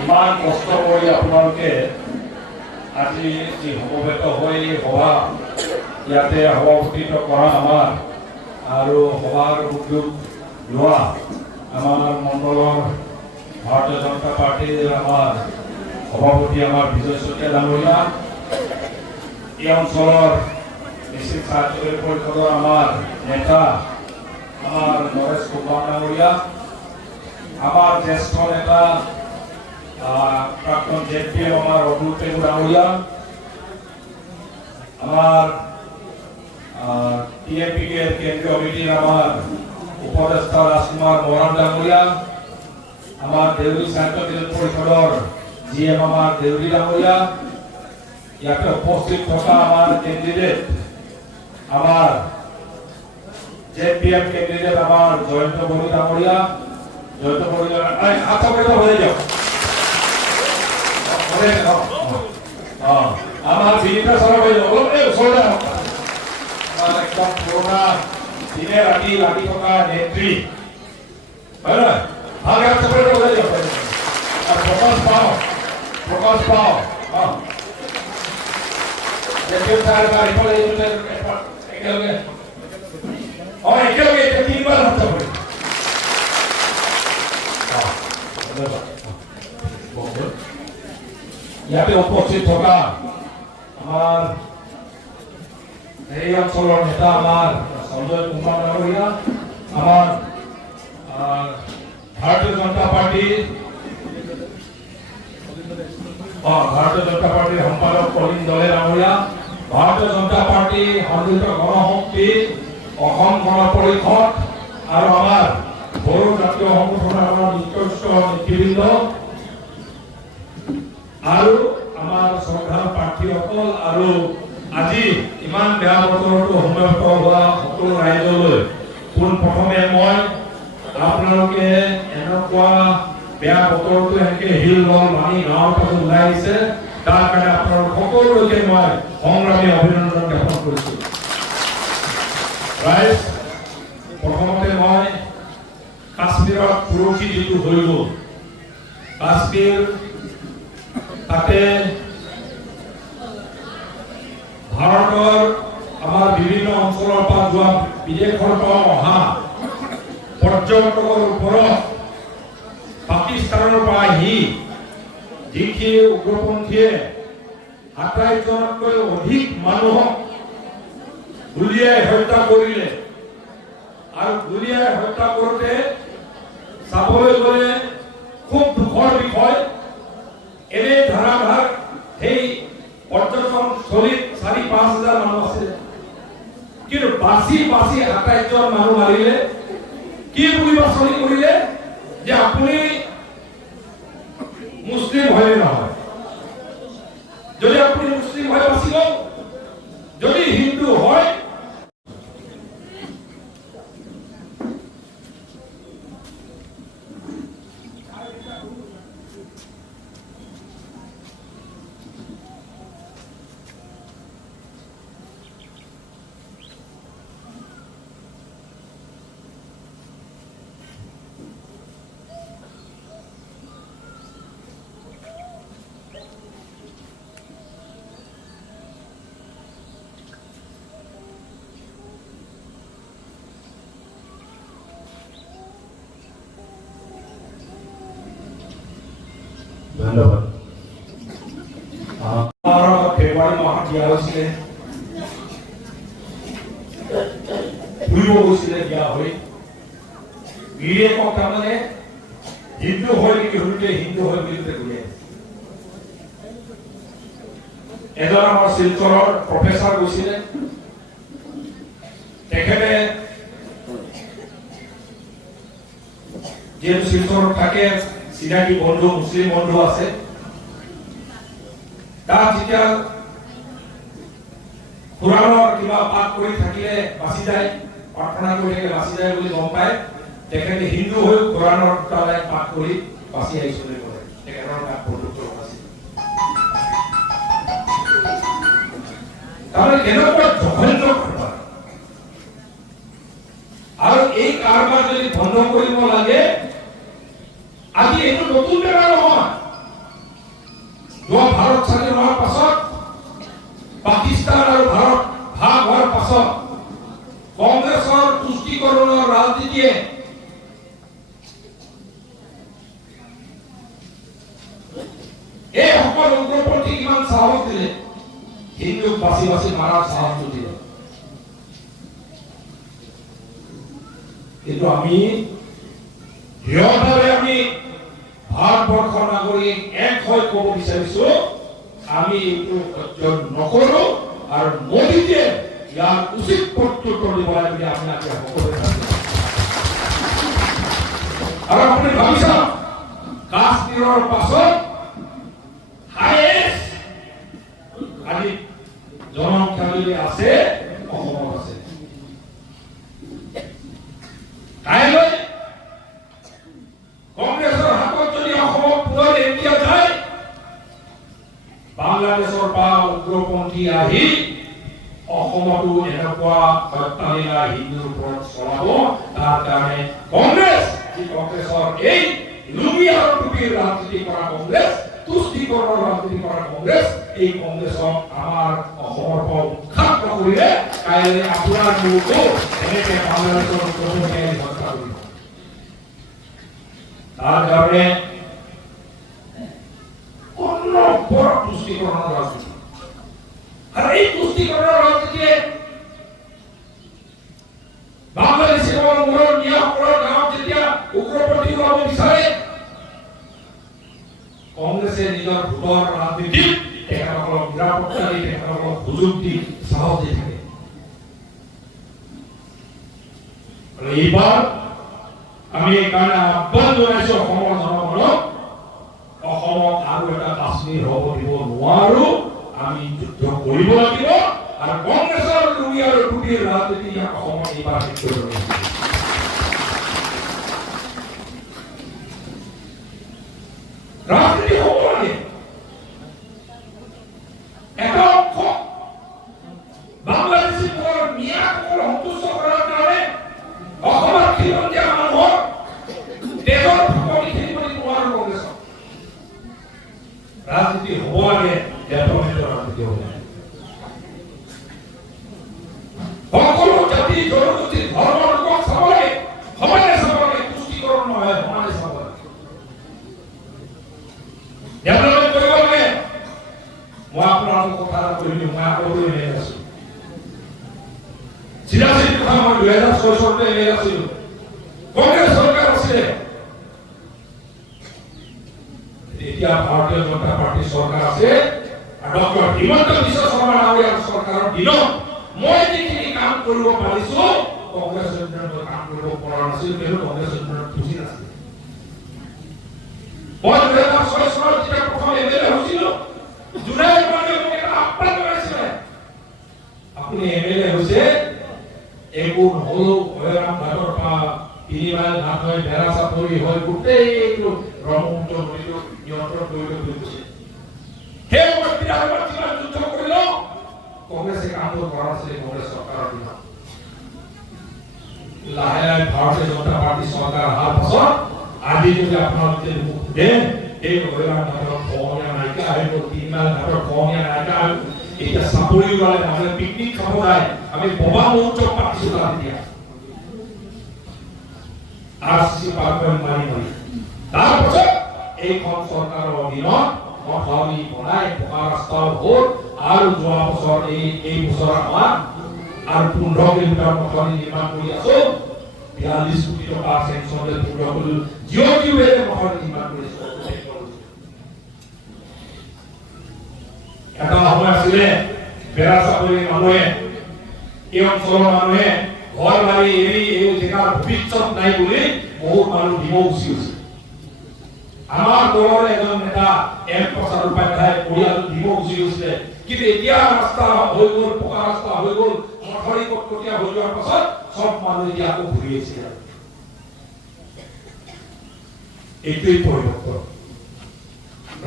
ইমান কষ্ট কৰি আপোনালোকে আজি যি সমবেত হৈ সভা ইয়াতে সভাপতিত্ব কৰা আমাৰ আৰু সভাৰ উদ্যোগ লোৱা আমাৰ মণ্ডলৰ ভাৰতীয় জনতা পাৰ্টিৰ আমাৰ সভাপতি আমাৰ বিজয় চতিয়া ডাঙৰীয়া, এই অঞ্চলৰ নিশ্চিত সাহায্য পৰিষদৰ আমাৰ নেতা আমাৰ নৰেশ কুমাৰ ডাঙৰীয়া, আমাৰ জ্যেষ্ঠ নেতা প্ৰাক্তন জেপিএম আমাৰ অতুল পেগু ডাঙৰীয়া, আমাৰ টিএমপিকে কেন্দ্ৰীয় কমিটিৰ আমাৰ উপদেষ্টা ৰাজকুমাৰ মহৰাম ডাঙৰীয়া, আমাৰ দেউৰী সাহিত্য পৰিষদৰ জিএম আমাৰ দেউৰী ডাঙৰীয়া, ইয়াতে উপস্থিত থকা আমাৰ কেন্ডিডেট আমাৰ জেপিএম কেন্ডিডেট আমাৰ জয়ন্ত বড়ি ডাঙৰীয়া, জয়ন্ত বড়ি হাত চাপৰিব হৈ যাওক। আমাৰ বিনীতা সৰব ওচৰতে আমাৰ একদম পুৰণা দিনে ৰাতি লাগি থকা নেত্ৰী হয় নহয়, ভালকে হাত চাপৰিব হৈ যাওক। প্ৰকাশ পাওঁ জেপিএম ছাৰ ইফালে একেলগে একেলগে এতিয়া তিনিবাৰ হাত চাপৰিব। ইয়াতে উপস্থিত থকা আমাৰ এই অঞ্চলৰ নেতা আমাৰ সঞ্জয় কুমাৰ ডাঙৰীয়া, আমাৰ ভাৰতীয় জনতা পাৰ্টিৰ সম্পাদক কলিন দলে ডাঙৰীয়া, ভাৰতীয় জনতা পাৰ্টি সংযুক্ত গণশক্তি অসম গণ পৰিষদ আৰু আমাৰ বড়ো জাতীয় সংগঠনৰ আমাৰ নিকৃষ্ট নেতৃবৃন্দ আৰু আমাৰ শ্ৰদ্ধাৰ প্ৰাৰ্থীসকল আৰু আজি ইমান বেয়া বতৰতো সমবেত হোৱা সকলো ৰাইজলৈ পোনপ্ৰথমে মই আপোনালোকে এনেকুৱা বেয়া বতৰতো এনেকে হিল লল মানি গাঁৱৰ পৰা ওলাই আহিছে তাৰ কাৰণে আপোনালোক সকলোকে মই সংগ্ৰামী অভিনন্দন জ্ঞাপন কৰিছো। ৰাইজ, প্ৰথমতে মই কাশ্মীৰত পৰহি যিটো হৈ গ'ল, কাশ্মীৰ তাতে ভাৰতৰ আমাৰ বিভিন্ন অঞ্চলৰ পৰা যোৱা বিদেশৰ পৰা অহা পৰ্যটকৰ ওপৰত পাকিস্তানৰ পৰা আহি যিখিনি উগ্ৰপন্থীয়ে ২৭জনতকৈ অধিক মানুহক গুলীয়াই হত্যা কৰিলে আৰু গুলীয়াই হত্যা কৰোঁতে চাবলৈ গ'লে খুব দুখৰ বিষয়, এনে ধাৰাভাৰ সেই পৰ্যটনস্থলীত ৪-৫ হাজাৰ মানুহ আছিল, কিন্তু বাচি ২৭জন মানুহ মাৰিলে। কি বুলি বাছনি কৰিলে যে আপুনি মুছলিম হয় নহয়, যদি আপুনি মুছলিম হয় বাচি গ'ল, যদি হিন্দু হয় ধন্যবাদ। ফেব্ৰুৱাৰী মাহত দিয়া হৈছিলে, ফুৰিব গৈছিলে দিয়া হৈ গিৰিয়েকক তাৰমানে হিন্দু হয় নেকি সুধিলে হিন্দু হয় বুলি ঘূৰে। এজন আমাৰ শিলচৰৰ প্ৰফেচাৰ গৈছিলে, তেখেতে যিহেতু শিলচৰত থাকে চিনাকি বন্ধু মুছলিম বন্ধু আছে, তাত যেতিয়া কোৰাণৰ কিবা পাঠ কৰি থাকিলে বাচি যায়, প্ৰাৰ্থনা কৰি থাকিলে বাচি যায় বুলি গম পায়, তেখেতে হিন্দু হৈ কোৰাণৰ পাঠ কৰি বাচি আহিছে বুলি কয়। তেখেতৰ তাত বন্ধুত্ব আছিল। তাৰমানে কেনেকুৱা জঘন্য কাৰবাৰ, আৰু এই কাৰবাৰ যদি বন্ধ কৰিব লাগে, আজি এইটো নতুন বেমাৰ নহয়, ভাৰত স্বাধীন হোৱাৰ পাছত পাকিস্তান আৰু ভাৰত ভাগ হোৱাৰ পাছত কংগ্ৰেছৰ তুষ্টিকৰণৰ ৰাজনীতিয়ে এই সকল উগ্ৰপন্থীক ইমান সাহস দিলে, হিন্দুক বাছি বাছি মাৰাৰ সাহস দিলে। কিন্তু আমি দৃঢ়ভাৱে আমি ভাৰতবৰ্ষৰ নাগৰিক এক হৈ ক'ব বিচাৰিছো, আমি এইটো সহ্য নকৰো আৰু মোদীয়ে ইয়াৰ উচিত প্ৰত্যুত্তৰ দিব লাগে বুলি আমি আজি সকলোৱে জানো। আৰু আপুনি ভাবি চাওক, কাশ্মীৰৰ পাছত হাইয়েষ্ট আজি জনসংখ্যা যদি আছে অসমত আছে। কাইলৈ কংগ্ৰেছৰ হাতত যদি অসমত পুনৰ এতিয়া যায়, বাংলাদেশৰ পৰা উগ্ৰপন্থী আহি অসমতো এনেকুৱা হত্যালীলা হিন্দুৰ ওপৰত চলাব। তাৰ কাৰণে কংগ্ৰেছ, যি কংগ্ৰেছৰ এই লুঙি আৰু টুপিৰ ৰাজনীতি কৰা কংগ্ৰেছ, তুষ্টিকৰণৰ ৰাজনীতি কৰা কংগ্ৰেছ, এই কংগ্ৰেছক আমাৰ অসমৰ পৰা উৎখাত নকৰিলে কাইলৈ আপোনাৰ মোকো এনেকে বাংলাদেশৰ উগ্ৰপন্থীয়ে হত্যা কৰিব। তাৰ কাৰণে অনবৰত তুষ্টিকৰণৰ ৰাজনীতি, আৰু এই তুষ্টিকৰণৰ ৰাজনীতিয়ে বাংলাদেশী মূৰৰ মিয়াসকলৰ গাঁৱত যেতিয়া উগ্ৰপন্থী ওলাব বিচাৰে, কংগ্ৰেছে নিজৰ ভোটৰ ৰাজনীতিত তেখেতসকলক নিৰাপত্তা দি, তেখেতসকলক সুযোগ দি সাহস দি থাকে। এইবাৰ আমি এইকাৰণে আহ্বান জনাইছো অসমৰ জনগণক, অসমক আৰু এটা কাশ্মীৰ হ'ব দিব নোৱাৰো, আমি যুদ্ধ কৰিব লাগিব। আৰু কংগ্ৰেছৰ লুঙি আৰু টুপিৰ ৰাজনীতি অসমত এইবাৰ শেষ কৰিব লাগিব। ৰাজনীতি হ'ব লাগে এটা অংশ বাংলাদেশী মিয়াসকল সন্তুষ্ট কৰাৰ কাৰণে অসমৰ খিলঞ্জীয়া মানুহৰ তেজৰ ফাপনি খেলিব নোৱাৰো। কংগ্ৰেছক ৰাজনীতি হ'ব লাগে, ডেভেলপমেণ্টৰ ৰাজনীতি হ'ব লাগে। সকলো জাতি জনগোষ্ঠী ধৰ্মৰ লোকক চাব লাগে, সমানে চাব লাগে, তুষ্টিকৰণ নহয়, সমানে চাব লাগে, ডেভেলপমেণ্ট কৰিব লাগে। মই আপোনালোকক কথা এটা কৈ দিওঁ, মই আগলৈ এনে আছো, চিধা চিধি কথা। মই 2006 চনতে এনে আছিলো, কংগ্ৰেছ চৰকাৰ আছিলে, এতিয়া ভাৰতীয় জনতা পাৰ্টিৰ চৰকাৰ আছে। আৰু ডক্টৰ হিমন্ত বিশ্ব শৰ্মা ডাঙৰীয়াৰ চৰকাৰৰ দিনত মই যিখিনি কাম কৰিব পাৰিছো, কংগ্ৰেছ অধ্যয়নত কাম কৰিব পৰা নাছিল, কিন্তু কংগ্ৰেছ অধ্যয়নত খুচি নাছিল। মই 2006 চনত যেতিয়া প্ৰথম এমএলএ হৈছিলো, জুলাই মাহত মোক এটা আহ্বান জনাইছিলে, আপুনি এমএলএ হৈছে, একো নহ'লেও ভৈৰাম ঘাটৰ পৰা 3 মাইল ঘাট হৈ বেৰা চাপৰি হৈ গোটেইটো ব্ৰহ্মপুত্ৰ নদীটো নিয়ন্ত্ৰণ কৰিব খুজিছে। সেই বিধানসভাত যিমান যুদ্ধ কৰিলেও কংগ্ৰেছে কামবোৰ কৰা নাছিলে কংগ্ৰেছ চৰকাৰৰ দিনত। লাহে লাহে ভাৰতীয় জনতা পাৰ্টি চৰকাৰ অহাৰ পাছত আজি যদি আপোনালোকে মোক সোধে, এই ভৈৰাম ঘাটৰ খহনীয়া নাইকিয়া হৈ গ'ল, 3 মাইল ঘাটৰ খহনীয়া নাইকিয়া হৈ গ'ল, এতিয়া চাপৰি ওলালে মানুহে পিকনিক খাব যায়, আমি ববা মহোৎসৱ পাতিছো তাত। এতিয়া আৰচিচি পাৰ্কখন মাৰি মাৰি তাৰপাছত এইখন চৰকাৰৰ অধীনত মথাউৰি বনাই পকা ৰাস্তা হ'ল, আৰু যোৱা বছৰ এই বছৰ আমাৰ আৰু 15 কিলোমিটাৰ মথাউৰি নিৰ্মাণ কৰি আছো। 42 কোটি টকা চেংচনৰে পূৰ্ণ কৰিলো, জিঅ'টিউবে মথাউৰি নিৰ্মাণ কৰিছো। এটা সময় আছিলে বেৰা চাপৰি মানুহে, এই অঞ্চলৰ মানুহে ঘৰ বাৰী এৰি এই জেগাৰ ভৱিষ্যত নাই বুলি বহুত মানুহ দিব গুচি গৈছে। আমাৰ দলৰ এজন নেতা এম প্ৰসাদ উপাধ্যায় পৰিয়াল দিব গুচি গৈছিলে, কিন্তু এতিয়া ৰাস্তা হৈ গ'ল, পকা ৰাস্তা হৈ গ'ল, মথাউৰি কটকটীয়া হৈ যোৱাৰ পাছত সব মানুহ এতিয়া আকৌ ঘূৰি আহিছে। এইটোৱেই পৰিৱৰ্তন।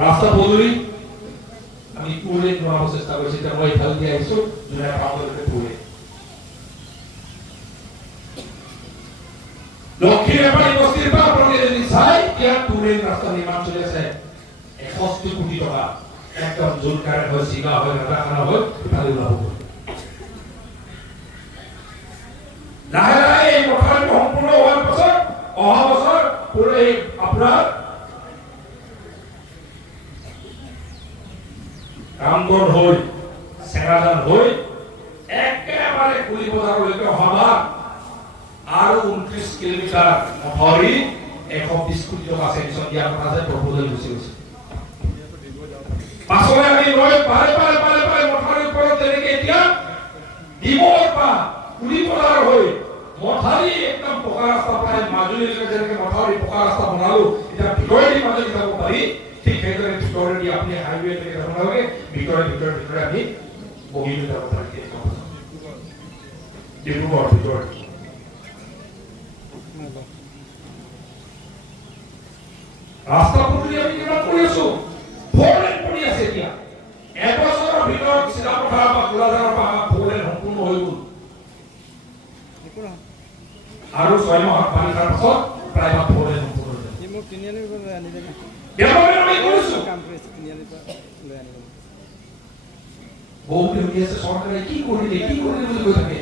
ৰাস্তা পদূলি আমি কোনে বনাব চেষ্টা কৰিছো, এতিয়া মই ইফালে দি আহিছো, যোনে পাবলৈ কোনে লক্ষী নেপালী বস্তিৰ পৰা প্ৰতিদিন চাই ইয়াত টুৰেন ৰাস্তা নিৰ্মাণ চলি আছে 61 কোটি টকা। একদম জোৰকাৰে হৈ চিগা হৈ ৰাখানা হৈ ইফালে ওলাব লাহে লাহে এই মথাউৰি সম্পূৰ্ণ হোৱাৰ পাছত অহা বছৰ পুৰে আপোনাৰ কামগড় হৈ চেৰাদান হৈ একেবাৰে কুলি বজাৰলৈকে অহা আৰু 29 কিলোমিটাৰ মথাউৰি 120 কোটি টকা চেংচন দিয়া কথা আছে প্ৰপোজাল গুচি গৈছে পাছলৈ আমি ৰৈ পাৰে মথাউৰিৰ ওপৰত যেনেকে এতিয়া ডিমৰ পৰা কুলি বজাৰ হৈ মথাউৰি একদম পকা ৰাস্তা প্ৰায় মাজুলীলৈকে যেনেকে মথাউৰি পকা ৰাস্তা বনালো এতিয়া ভিতৰেদি মাজুলী যাব পাৰি ঠিক সেইদৰে ভিতৰেদি আপুনি হাইৱেলৈকে যাব নালাগে ভিতৰে আমি বগীলৈ যাব পাৰি ডিব্ৰুগড় ভিতৰত ৰাস্তা পদূলি আমি কিমান কৰি আছো 4 লেন কৰি আছে এতিয়া এবছৰৰ ভিতৰত চিলাপথাৰ বা গোলাজাৰৰ পৰা 4 লেন সম্পূৰ্ণ হৈ গ'ল আৰু 6 মাহৰ বাৰিষাৰ পাছত প্ৰায় 4 লেন সম্পূৰ্ণ হৈ যাব মই তিনিআলিৰ পৰা আনি দেনা ডেভেলপমেণ্ট আমি কৰিছো কাম কৰিছো তিনিআলিৰ পৰা লৈ আনিব বহুত হৈ আছে চৰকাৰে কি কৰিলে বুলি কৈ থাকে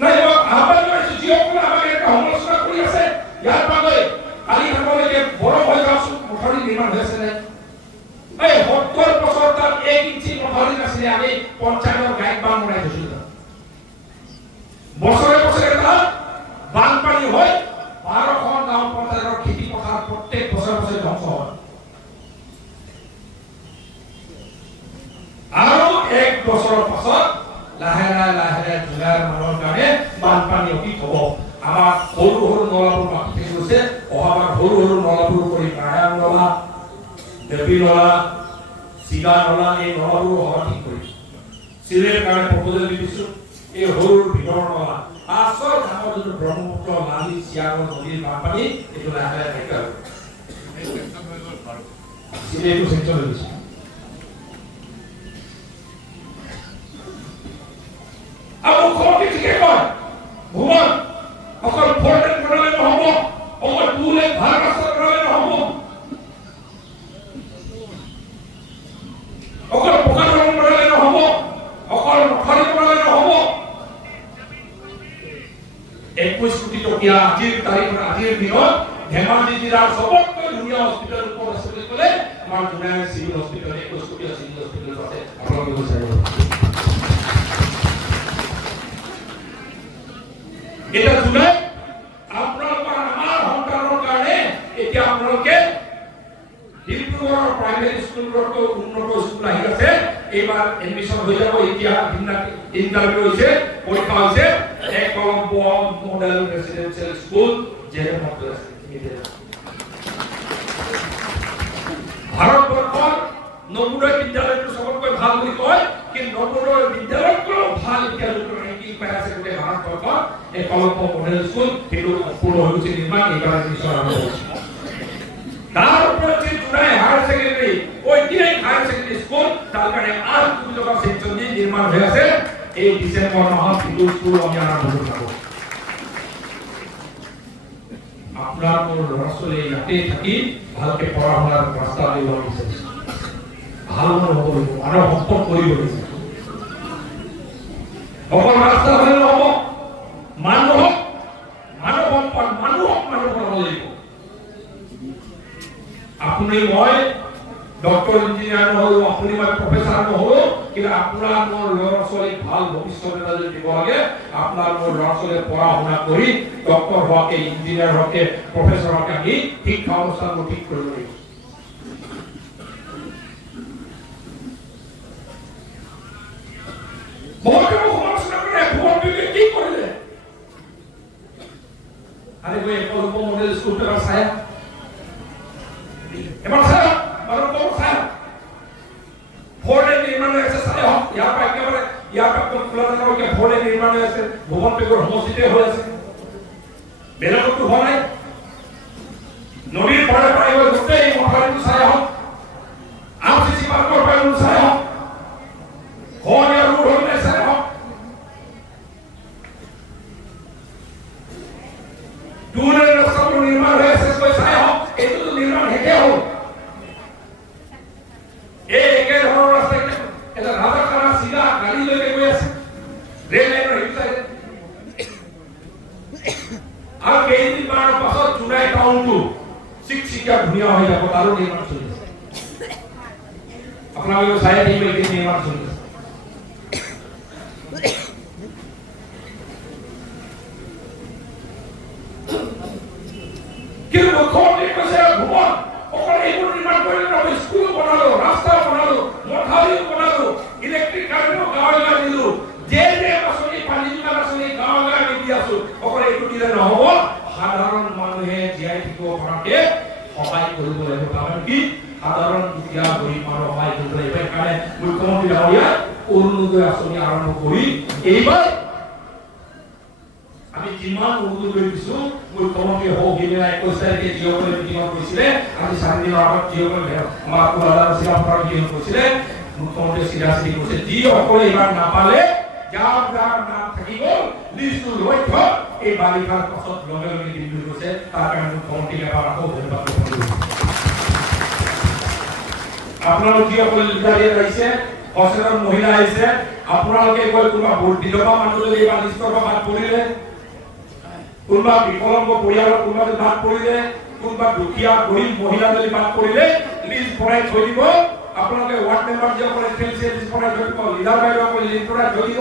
নাই আমাৰ যিসকলে আমাক এটা সমালোচনা কৰি আছে ইয়াৰ পাগৈ কালি থাকলৈকে বড় হৈ যাওঁচোন মথাউৰি নিৰ্মাণ হৈ আছে নাই এই 70 বছৰ তাত 1 ইঞ্চি মথাউৰি নাছিলে আমি পঞ্চায়তৰ গাইড বান বনাই থৈছিলো বছৰে তাত বানপানী হৈ 12খন গাঁও পঞ্চায়তৰ খেতি পথাৰ প্ৰত্যেক বছৰে ধ্বংস হয় আৰু 1 বছৰৰ পাছত লাহে লাহে জুলাইৰ মাহৰ কাৰণে বানপানী অতীত হ'ব আমাৰ সৰু নলাবোৰ বাকী থাকি গৈছে অহাবাৰ সৰু নলাবোৰ কৰি নাৰায়ণ নলা দেৱী নলা চিগা নলা এই নলাবোৰ অহা ঠিক কৰি চিলেৰ কাৰণে প্ৰপোজাল দিছো এই সৰু ভিতৰৰ নলা আচল ডাঙৰ যোনটো ব্ৰহ্মপুত্ৰ লালি চিয়াগৰ নদীৰ বানপানী এইটো লাহে লাহে নাইকিয়া হ'ব চিলেটো চেঞ্চৰ হৈ গৈছে আৰু মুখ্যমন্ত্ৰী ঠিকে কয় ভুৱন অকল 4 লেন বনালে নহ'ব অকল 2 লেন ভাল ৰাস্তা বনালে নহ'ব অকল পকা দলং বনালে নহ'ব অকল মথাউৰি বনালে নহ'ব 21 কোটি টকীয়া আজিৰ দিনত ধেমাজি জিলাৰ সবতকৈ ধুনীয়া হস্পিটেল ওপৰত আছে বুলি ক'লে আমাৰ জুনাই চিভিল হস্পিটেল 21 কোটি চিভিল হস্পিটেল আছে আপোনালোকে চাই এটা জুলাই আপোনালোকৰ আমাৰ সন্তানৰ কাৰণে এতিয়া আপোনালোকে ডিব্ৰুগড়ৰ প্ৰাইভেট স্কুলবোৰতকৈ উন্নত স্কুল আহি আছে এইবাৰ এডমিশ্যন হৈ যাব এতিয়া ইণ্টাৰভিউ হৈছে পৰীক্ষা হৈছে এক কলম্বো মডেল ৰেচিডেন্সিয়েল স্কুল যেনে মডেল আছে ভাৰতবৰ্ষৰ নবোদয় বিদ্যালয়টো সবতকৈ ভাল বুলি কয় কিন্তু নবোদয় বিদ্যালয়তকৈ ভাল এতিয়া ৰেংকিং পাই আছে গোটেই ভাৰতবৰ্ষত এই কলম্বো মডেল স্কুল সেইটো সম্পূৰ্ণ হৈ গৈছে নিৰ্মাণ এইবাৰ এডমিশ্যন আৰম্ভ হৈছে তাৰ ওপৰত জুনাই হায়াৰ ছেকেণ্ডাৰী ঐতিহাসিক হায়াৰ ছেকেণ্ডাৰী স্কুল তাৰ কাৰণে 8 কোটি টকা চেংচন দি নিৰ্মাণ হৈ আছে এই ডিচেম্বৰ মাহত সেইটো স্কুল আমি আৰম্ভ কৰিব আপোনাৰ মোৰ ল'ৰা ছোৱালী ইয়াতে থাকি ভালকে পঢ়া শুনাৰ ৰাস্তা দিব বিচাৰিছে ভাল মানুহ হ'ব লাগিব মানৱ সম্পদ কৰিব লাগিব অকল ৰাস্তা হ'লে নহ'ব মানুহক বনাব লাগিব আপুনি মই ডক্টৰ ইঞ্জিনিয়াৰ নহ'লো আপুনি মই প্ৰফেচাৰ নহ'লো কিন্তু আপোনাৰ মোৰ ল'ৰা ছোৱালীক ভাল ভৱিষ্যত এটা যদি দিব লাগে আপোনাৰ মোৰ ল'ৰা ছোৱালীয়ে পঢ়া শুনা কৰি ডক্টৰ হোৱাকে ইঞ্জিনিয়াৰ হোৱাকে প্ৰফেচাৰ হোৱাকে আমি শিক্ষা অনুষ্ঠানবোৰ ঠিক কৰিব লাগিব আৰে ভাই কলম্বো মডেল স্কুলটা ছায়া এবাৰ ছায়া বাৰো কম ছায়া 4 লেন নিৰ্মাণ হয়েছে ছায়া হোক ইয়াৰ পৰা খোলা জানাকে 4 লেন নিৰ্মাণ হৈ আছে ভুৱন পেগুৰ সমষ্টিতে হৈ আছে বেলেগতো হোৱা নাই নদীৰ পাৰে পাৰে গোটেই মথাউৰিটো ছায়া হোক আমচিচি পাৰ্কৰ পৰা ছায়া হোক খোৱানিয়া ৰোড হৈ ছায়া হোক 2 লেন ৰাস্তাবোৰ নিৰ্মাণ হৈ আছে ছায়া হোক এইটো নিৰ্মাণ শেষে হ'ল এই একে ধৰণৰ ৰাস্তা এটা ৰাজাখানা চিধা গাড়ীলৈকে গৈ আছে ৰেল লাইনৰ সেইটো চাইডে আৰু কেইদিনমানৰ পাছত জুনাই টাউনটো চিকচিকীয়া ধুনীয়া হৈ যাব তাৰো নিৰ্মাণ চলি আছে আপোনালোকে চাই আহিব এই নিৰ্মাণ চলি আছে কিন্তু মুখ্যমন্ত্ৰী কৈছে ভ্ৰমণ অকল এইবোৰ নিৰ্মাণ কৰিলে নহয় স্কুল বনালো ৰাস্তা বনালো মথাউৰি বনালো ইলেক্ট্ৰিক কাৰেণ্টৰ গাঁৱে গাঁৱে দিলো যে আঁচনি পানী যোগান আঁচনি গাঁৱে গাঁৱে দি আছো অকল এইটো দিলে নহব সাধাৰণ মানুহে জীয়াই থাকিব পৰাকে সহায় কৰিব লাগিব কাৰণ কি সাধাৰণ দুখীয়া গৰীব মানুহ সহায় কৰিব লাগিব সেইকাৰণে মুখ্যমন্ত্ৰী ডাঙৰীয়া অৰুণোদয় আঁচনি আৰম্ভ কৰি এইবাৰ আমি যিমান অৰুণোদয় দিছো মুখ্যমন্ত্ৰী হওক সেইদিনা 21 তাৰিখে জিঅ'কলে মিটিঙত কৈছিলে আজি 4 দিনৰ আগত জিঅ'কলে আমাৰ কোলাদাৰ চিৰাফাৰ মিটিঙত কৈছিলে মুখ্যমন্ত্ৰী চিধাচিধি কৈছে যিসকলে এইবাৰ নাপালে যাৰ যাৰ নাম থাকিব লিষ্টটো লৈ থওক এই বালিকাৰ পাছত লগে লগে দিম বুলি কৈছে তাৰ কাৰণে মুখ্যমন্ত্ৰীক এবাৰ আকৌ ধন্যবাদ জ্ঞাপন কৰিছোঁ আপোনালোক যিসকলে লিডাৰ আহিছে সচেতন মহিলা আহিছে আপোনালোকে কৈ কোনোবা বিধৱা মানুহ যদি এইবাৰ লিষ্টৰ পৰা বাদ পৰিলে কোনোবা বিকলাংগ পৰিয়ালৰ কোনোবা যদি বাদ পৰিলে কোনোবা দুখীয়া গৰীব মহিলা যদি বাদ পৰিলে লিষ্ট ভৰাই থৈ দিব আপোনালোকে ওয়াৰ্ড মেম্বাৰ যিসকলে খেলিছে লিষ্ট ভৰাই থৈ দিব লিডাৰ বাইদেউসকলে লিষ্ট ভৰাই থৈ দিব